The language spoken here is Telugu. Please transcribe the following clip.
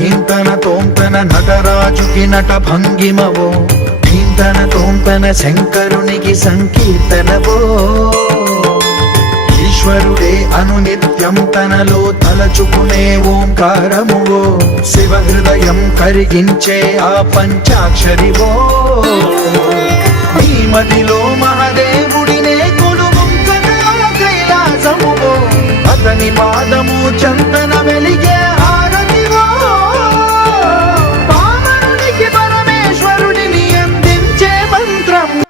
ధీంతన తోంతన నటరాజుకి నట భంగిమవో, ధీంతన తోంతన శంకరునికి సంకీర్తనవో. ఈశ్వరుడే అనునిత్యం తనలో తలచుకునే ఓంకారమువో, శివ హృదయం కరిగించే ఆ పంచాక్షరివో. నీ మదిలో మహాదేవుడినే కొలువుంకగా కైలాసమువో, అతని పాదము చంద్ర